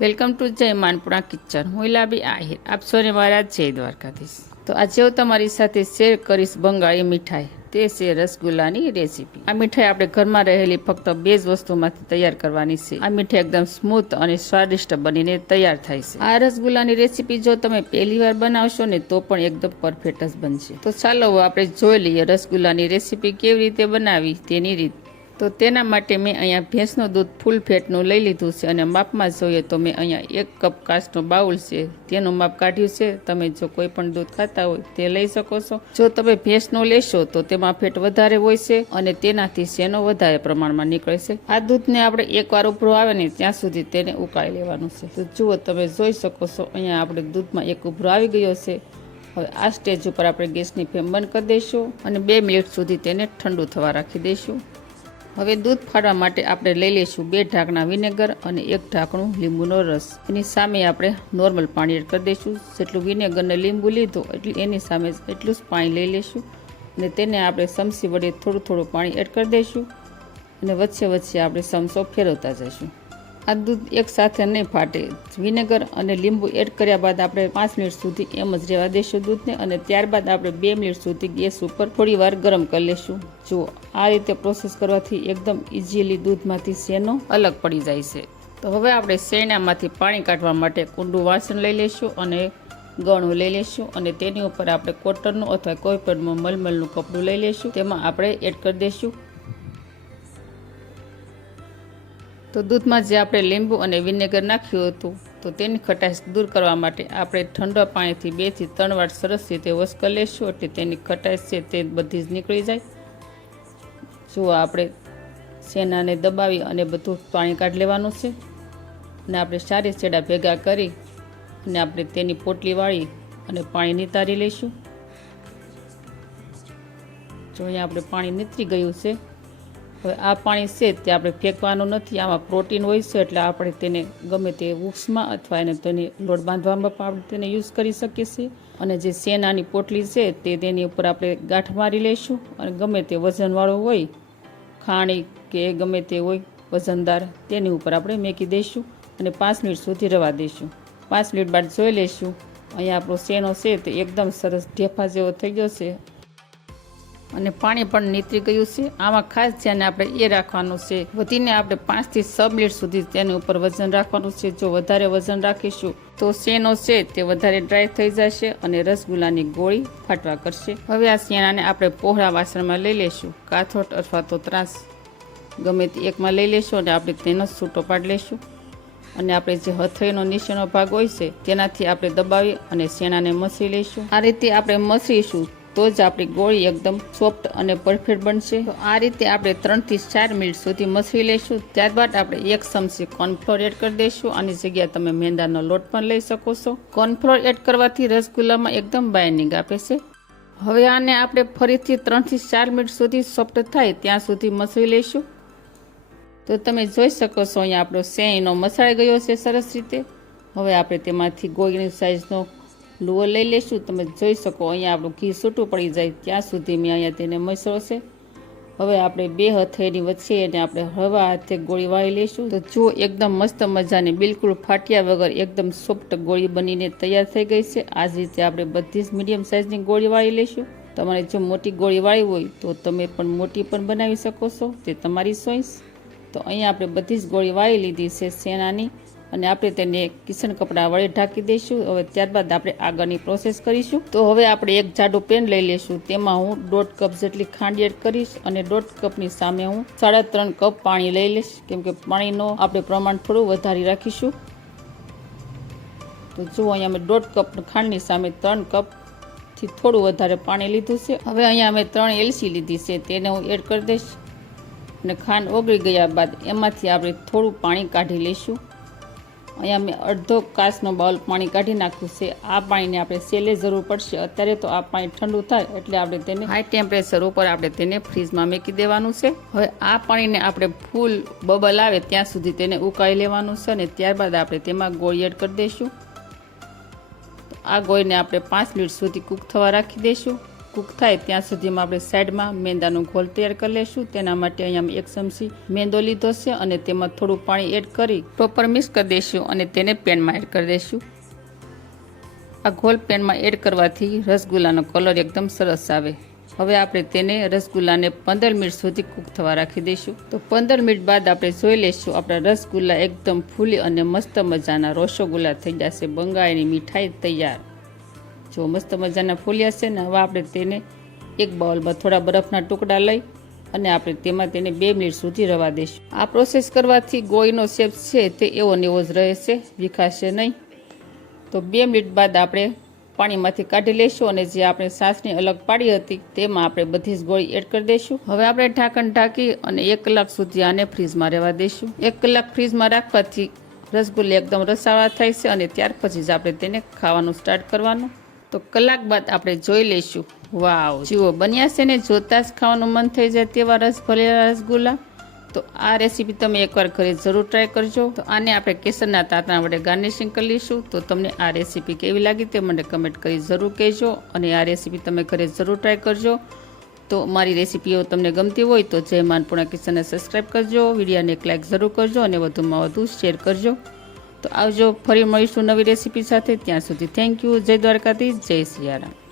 Welcome to જય Manpura kitchen. હું લાબી આહિર. આપ સૌને મારા જય દ્વારકાધીશ. તો આજે હું તમારી સાથે શેર કરીશ બંગાળી મીઠાઈ. તે છે રસગુલ્લાની રેસીપી આ મીઠાઈ આપણે ઘરમાં રહેલી ફક્ત બે જ વસ્તુમાંથી તૈયાર કરવાની છે. આ મીઠાઈ એકદમ સ્મૂથ અને સ્વાદિષ્ટ બનીને તૈયાર થાય છે. આ રસગુલ્લાની રેસીપી જો તમે પહેલી વાર બનાવશો ને તો પણ એકદમ પરફેક્ટ જ બનશે. તો ચાલો આપણે જોઈ લઈએ રસગુલ્લાની રેસીપી કેવી રીતે બનાવી, તેની રીત. તો તેના માટે મેં અહીંયા ભેંસનું દૂધ ફૂલ ફેટનું લઈ લીધું છે અને માપમાં જોઈએ તો મેં અહીંયા એક કપ કાચનો બાઉલ છે. તેનું માપ કાઢ્યું છે. તમે જો કોઈ પણ દૂધ ખાતા હોય તે લઈ શકો છો. જો તમે ભેંસનું લેશો તો તેમાં ફેટ વધારે હોય છે અને તેનાથી શેનો વધારે પ્રમાણમાં નીકળે છે. આ દૂધને આપણે એકવાર ઉભરો આવે ને ત્યાં સુધી તેને ઉકાળી લેવાનું છે. તો જુઓ તમે જોઈ શકો છો, અહીંયા આપણે દૂધમાં એક ઉભરો આવી ગયો છે. હવે આ સ્ટેજ ઉપર આપણે ગેસની ફ્લેમ બંધ કરી દઈશું અને બે મિનિટ સુધી તેને ઠંડુ થવા રાખી દઈશું. હવે દૂધ ફાડવા માટે આપણે લઈ લઈશું બે ઢાંકણા વિનેગર અને એક ઢાંકણું લીંબુનો રસ. એની સામે આપણે નોર્મલ પાણી એડ કરી દઈશું. જેટલું વિનેગર ને લીંબુ લીધો એટલે એની સામે એટલું જ પાણી લઈ લઈશું. અને તેને આપણે સમસી વડે થોડું થોડું પાણી એડ કરી દઈશું. અને વચ્ચે વચ્ચે આપણે સમસો ફેરવતા જઈશું. આ દૂધ એકસાથે નહીં ફાટે. વિનેગર અને લીંબુ એડ કર્યા બાદ આપણે પાંચ મિનિટ સુધી એમ જ રહેવા દઈશું દૂધને અને ત્યારબાદ આપણે બે મિનિટ સુધી ગેસ ઉપર થોડી વાર ગરમ કરી લઈશું જુઓ, આ રીતે પ્રોસેસ કરવાથી એકદમ ઇઝીલી દૂધમાંથી શેનો અલગ પડી જાય છે. તો હવે આપણે શેણામાંથી પાણી કાઢવા માટે કુંડું વાસણ લઈ લઈશું અને ગણું લઈ લઈશું અને તેની ઉપર આપણે કોટનનું અથવા કોઈ પણ મલમલનું કપડું લઈ લઈશું તેમાં આપણે એડ કરી દઈશું તો દૂધમાં જે આપણે લીંબુ અને વિનેગર નાખ્યું હતું, તો તેની ખટાશ દૂર કરવા માટે આપણે ઠંડા પાણીથી બેથી ત્રણ વાર સરસ રીતે વોશ કરી લઈશું એટલે તેની ખટાશ છે તે બધી જ નીકળી જાય. જુઓ આપણે શેનાને દબાવી અને બધું પાણી કાઢી લેવાનું છે અને આપણે સારી છેડા ભેગા કરી અને આપણે તેની પોટલી વાળી અને પાણી નિતારી લઈશું. જો અહીંયા આપણે પાણી નીતરી ગયું છે હવે આ પાણી છે તે આપણે ફેંકવાનું નથી. આમાં પ્રોટીન હોય છે એટલે આપણે તેને ગમે તે વૃક્ષમાં અથવા એને તેની લોટ બાંધવામાં પણ આપણે તેને યુઝ કરી શકીએ છીએ. અને જે શેનાની પોટલી છે તે તેની ઉપર આપણે ગાંઠ મારી લઈશું. અને ગમે તે વજનવાળો હોય, ખાણી કે ગમે તે હોય વજનદાર, તેની ઉપર આપણે મેકી દઈશું અને પાંચ મિનિટ સુધી રવા દઈશું. પાંચ મિનિટ બાદ જોઈ લઈશું. અહીંયા આપણો શેનો છે તે એકદમ સરસ ઢેફા જેવો થઈ ગયો છે. અને પાણી પણ નીતરી ગયું છે. આમાં ખાસ ધ્યાન આપણે એ રાખવાનું છે. વધીને આપણે પાંચથી છ મિનિટ સુધી તેની ઉપર વજન રાખવાનું છે. જો વધારે વજન રાખીશું તો શેનો છે તે વધારે ડ્રાય થઈ જશે અને રસગુલ્લાની ગોળી ફાટવા કરશે. હવે આ શેણાને આપણે પહોળા વાસણમાં લઈ લઈશું. કાથોટ અથવા તો ત્રાસ ગમે તે એકમાં લઈ લઈશું અને આપણે તેનો છૂટો પાડી લઈશું. અને આપણે જે હથળીનો નીચેનો ભાગ હોય છે તેનાથી આપણે દબાવી અને શેણાને મસી લઈશું. આ રીતે આપણે મસીશું તો જ આપણી ગોળી એકદમ સોફ્ટ અને પરફેક્ટ બનશે. તો આ રીતે આપણે ત્રણથી ચાર મિનિટ સુધી મસવી લઈશું. ત્યારબાદ આપણે એક ચમચી કોર્નફ્લોર એડ કરી દઈશું આની જગ્યાએ તમે મેંદાનો લોટ પણ લઈ શકો છો. કોર્નફ્લોર એડ કરવાથી રસગુલ્લામાં એકદમ બાઇનિંગ આપે છે. હવે આને આપણે ફરીથી ત્રણથી ચાર મિનિટ સુધી સોફ્ટ થાય ત્યાં સુધી મસવી લઈશું. તો તમે જોઈ શકો છો અહીંયા આપણો સેનો મસાઈ ગયો છે સરસ રીતે. હવે આપણે તેમાંથી ગોળીની સાઈઝનો લુઓ લઈ લઈશું તમે જોઈ શકો, અહીંયા આપણું ઘી છૂટું પડી જાય ત્યાં સુધી મેં અહીંયા તેને મસળો છે. હવે આપણે બે હથેળી વચ્ચે અને આપણે હળવા હાથે ગોળી વાળી લઈશું તો જો એકદમ મસ્ત મજાની, બિલકુલ ફાટ્યા વગર એકદમ સોફ્ટ ગોળી બનીને તૈયાર થઈ ગઈ છે. આ જ રીતે આપણે બધી જ મીડિયમ સાઇઝની ગોળી વાળી લઈશું તમારે જો મોટી ગોળી વાળી હોય, તો તમે પણ મોટી પણ બનાવી શકો છો. તે તમારી ચોઈસ. તો અહીંયા આપણે બધી જ ગોળી વાળી લીધી છે શેણાની અને આપણે તેને કિચન કપડાં વડે ઢાંકી દઈશું. હવે ત્યારબાદ આપણે આગળની પ્રોસેસ કરીશું. તો હવે આપણે એક જાડું પેન લઈ લઈશું. તેમાં હું દોઢ કપ જેટલી ખાંડ એડ કરીશ અને દોઢ કપની સામે હું સાડા ત્રણ કપ પાણી લઈ લઈશ. કેમ કે પાણીનો આપણે પ્રમાણ થોડું વધારી રાખીશું. તો જુઓ અહીંયા અમે દોઢ કપ ખાંડની સામે ત્રણ કપથી થોડું વધારે પાણી લીધું છે. હવે અહીંયા અમે ત્રણ એલસી લીધી છે. તેને હું એડ કરી દઈશ. અને ખાંડ ઓગળી ગયા બાદ એમાંથી આપણે થોડું પાણી કાઢી લઈશું. અહીંયા મેં અડધો કાચનો બાઉલ પાણી કાઢી નાખ્યું છે. આ પાણીને આપણે સેલે જરૂર પડશે. અત્યારે તો આ પાણી ઠંડુ થાય એટલે આપણે તેને હાઈ ટેમ્પરેચર ઉપર આપણે તેને ફ્રીજમાં મૂકી દેવાનું છે. હવે આ પાણીને આપણે ફૂલ બબલ આવે ત્યાં સુધી તેને ઉકાળી લેવાનું છે અને ત્યારબાદ આપણે તેમાં ગોળી એડ કરી દઈશું. આ ગોળીને આપણે પાંચ મિનિટ સુધી કૂક થવા રાખી દઈશું. કૂક થાય ત્યાં સુધીમાં આપણે સાઈડમાં મેંદાનો ઘોલ તૈયાર કરી લઈશું તેના માટે અહીંયા એક ચમચી મેંદો લીધો છે અને તેમાં થોડું પાણી એડ કરી પ્રોપર મિક્સ કરી દઈશું અને તેને પેનમાં એડ કરી દઈશું આ ઘોલ પેનમાં એડ કરવાથી રસગુલ્લાનો કલર એકદમ સરસ આવે. હવે આપણે તેને રસગુલ્લાને પંદર મિનિટ સુધી કૂક થવા રાખી દઈશું. તો પંદર મિનિટ બાદ આપણે જોઈ લઈશું આપણા રસગુલ્લા એકદમ ફૂલી અને મસ્ત મજાના રસોગુલ્લા થઈ જશે. બંગાળની મીઠાઈ તૈયાર. જો મસ્ત મજાના ફૂલ્યા છે ને, હવે આપણે તેને એક બાઉલમાં થોડા બરફના ટુકડા લઈ અને આપણે તેમાં તેને બે મિનિટ સુધી રવા દઈશું. આ પ્રોસેસ કરવાથી ગોળીનો શેપ છે તે એવો ને એવો જ રહેશે, વિખાશે નહીં. તો બે મિનિટ બાદ આપણે પાણીમાંથી કાઢી લઈશું અને જે આપણે સાસની અલગ પાડી હતી તેમાં આપણે બધી જ ગોળી એડ કરી દઈશું. હવે આપણે ઢાંકણ ઢાંકી અને એક કલાક સુધી આને ફ્રીજમાં રહેવા દઈશું. એક કલાક ફ્રીજમાં રાખવાથી રસગુલ્લા એકદમ રસાળા થાય છે અને ત્યાર પછી જ આપણે તેને ખાવાનું સ્ટાર્ટ કરવાનું. તો કલાક બાદ આપણે જોઈ લઈશું. વાવ. જુઓ, બન્યા છે ને જોતા જ ખાવાનું મન થઈ જાય તેવા રસ ભરેલા રસગુલ્લા. તો આ રેસીપી તમે એકવાર ઘરે જરૂર ટ્રાય કરજો. તો આને આપણે કેસરના તાતણા વડે ગાર્નિશિંગ કરી લઈશું. તો તમને આ રેસીપી કેવી લાગી તે મને કમેન્ટ કરી જરૂર કહેજો. અને આ રેસીપી તમે ઘરે જરૂર ટ્રાય કરજો. તો મારી રેસીપીઓ તમને ગમતી હોય તો જય માનપૂર્ણા કિચનને સબસ્ક્રાઈબ કરજો. વિડીયાને એક લાઇક જરૂર કરજો અને વધુમાં વધુ શેર કરજો. તો આવજો, ફરી મળીશું નવી રેસીપી સાથે. ત્યાં સુધી થેન્ક યુ જય દ્વારકાધીશ, જય સિયારામ.